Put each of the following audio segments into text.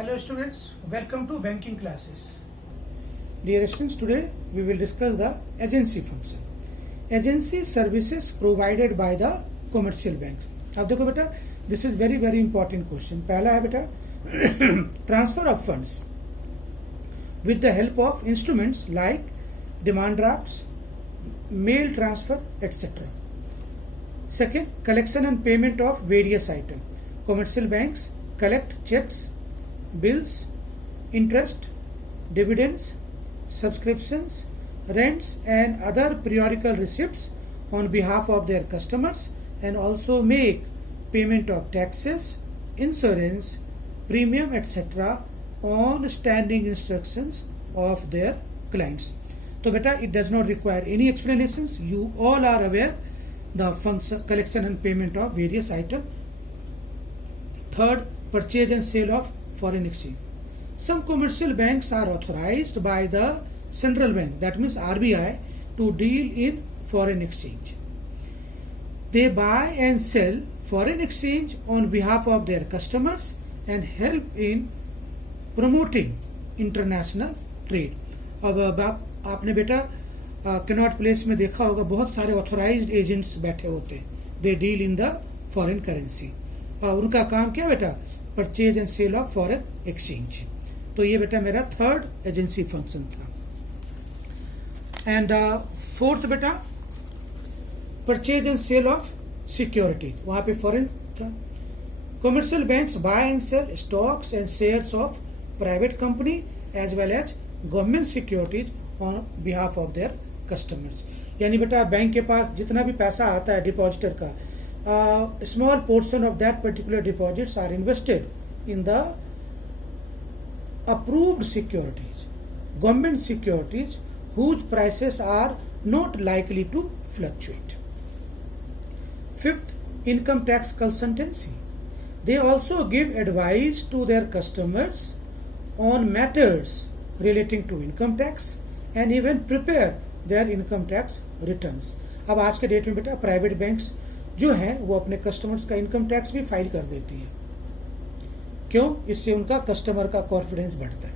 Hello students, welcome to banking classes. Dear students, today we will discuss the agency function. Agency services provided by the commercial banks. अब देखो बेटा, this is very important question. पहला है बेटा transfer of funds with the help of instruments like demand drafts, mail transfer, etc. Second, collection and payment of various items. Commercial banks collect checks, bills, interest, dividends, subscriptions, rents and other periodical receipts on behalf of their customers and also make payment of taxes, insurance, premium etc. on standing instructions of their clients. So beta, it does not require any explanations. You all are aware the function collection and payment of various items. Third, purchase and sale of foreign exchange. Some commercial banks are authorized by the central bank, that means RBI, to deal in foreign exchange. They buy and sell foreign exchange on behalf of their customers and help in promoting international trade. अब आपने बेटा cannot place में देखा होगा, बहुत सारे authorised agents बैठे होते हैं. They deal in the foreign currency और उनका काम क्या बेटा, purchase and sale of foreign exchange. तो ये बेटा मेरा थर्ड एजेंसी फंक्शन था. एंड फोर्थ बेटा purchase and sale of securities, वहां पे फॉरेन था. Commercial banks buy and sell stocks and shares of private company as well as government securities on behalf of their customers. यानी बेटा bank के पास जितना भी पैसा आता है डिपॉजिटर का, small portion of that particular deposits are invested in the approved securities, government securities whose prices are not likely to fluctuate. Fifth, income tax consultancy. They also give advice to their customers on matters relating to income tax and even prepare their income tax returns. अब आज के date में बेटा private banks जो है वो अपने customers का इनकम टैक्स भी फाइल कर देती है. क्यों? इससे उनका कस्टमर का कॉन्फिडेंस बढ़ता है.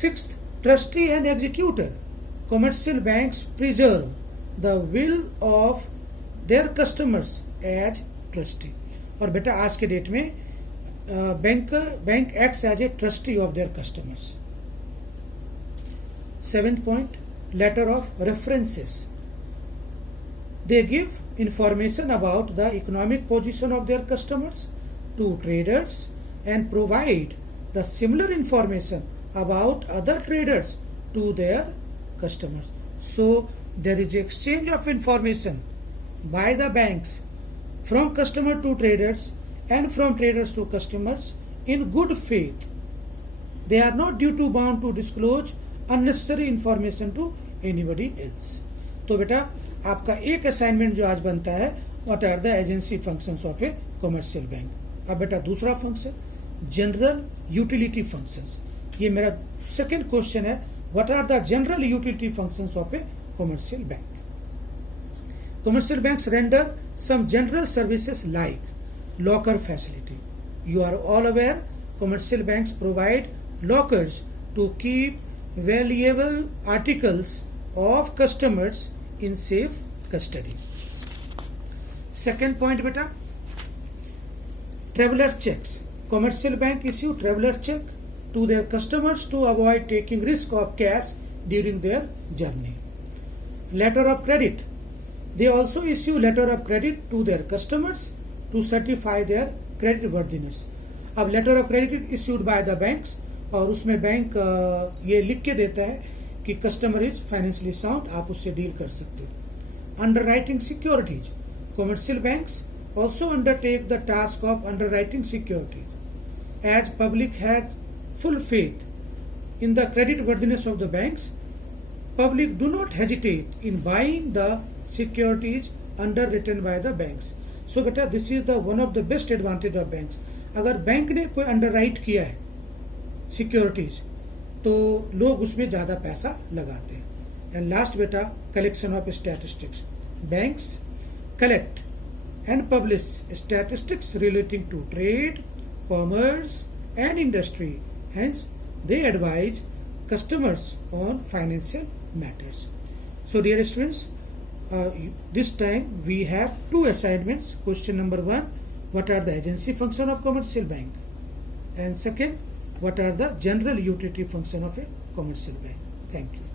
Sixth, trustee and executor. Commercial banks preserve the will of their customers as trustee. और बेटा आज के डेट में bank acts as a trustee of their customers. Seventh point, letter of references. They give information about the economic position of their customers to traders and provide the similar information about other traders to their customers. So there is exchange of information by the banks from customer to traders and from traders to customers in good faith. They are not due to bound to disclose unnecessary information to anybody else. तो बेटा आपका एक assignment जो आज बनता है, what are the agency functions of a commercial bank. अब बेटा दूसरा फंक्शन, जनरल यूटिलिटी फंक्शंस. ये मेरा सेकंड क्वेश्चन है, what are the general utility functions of a commercial bank. Commercial banks render some general services like locker facility. You are all aware commercial banks provide lockers to keep valuable articles of customers in safe custody. Second point beta, traveler checks. Commercial bank issue traveler check to their customers to avoid taking risk of cash during their journey. Letter of credit. They also issue letter of credit to their customers to certify their credit worthiness. अब letter of credit issued by the banks और उसमें bank ये लिख के देता है कि customer is financially sound, आप उससे डील कर सकते हो. Underwriting securities. Commercial banks also undertake the task of underwriting securities as public has full faith in the creditworthiness of the banks. Public do not hesitate in buying the securities underwritten by the banks. So बेटा this is the one of the best advantage of banks. अगर bank ने कोई underwrite किया है securities तो लोग उसमें ज्यादा पैसा लगाते हैं. एंड लास्ट बेटा collection of statistics. Banks collect and publish statistics relating to trade, commerce, and industry. Hence, they advise customers on financial matters. So, dear students, this time we have two assignments. Question number 1, what are the agency function of commercial bank? And second, what are the general utility function of a commercial bank? Thank you.